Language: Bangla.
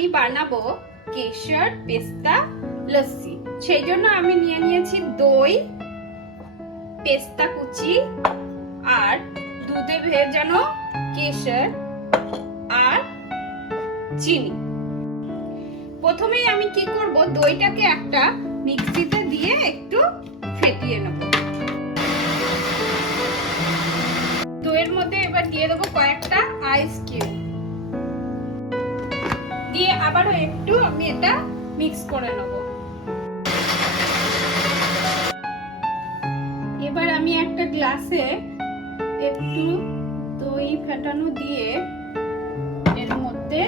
আমি বানাবো কেশর পেস্তা লস্যি। সেই জন্য আমি নিয়ে নিয়েছি দই, পেস্তা কুচি আর দুধে ভেজানো কেশর আর চিনি। প্রথমেই আমি কি করব, দইটাকে একটা মিক্সিতে দিয়ে একটু ফেটিয়ে নেব। দইয়ের মধ্যে এবার দিয়ে দেবো কয়েকটা আইস কিউব, দিয়ে আবারও একটু আমি এটা মিক্স করে নেব। এবার আমি একটা গ্লাসে একটু দই ফেটানো দিয়ে এর মধ্যে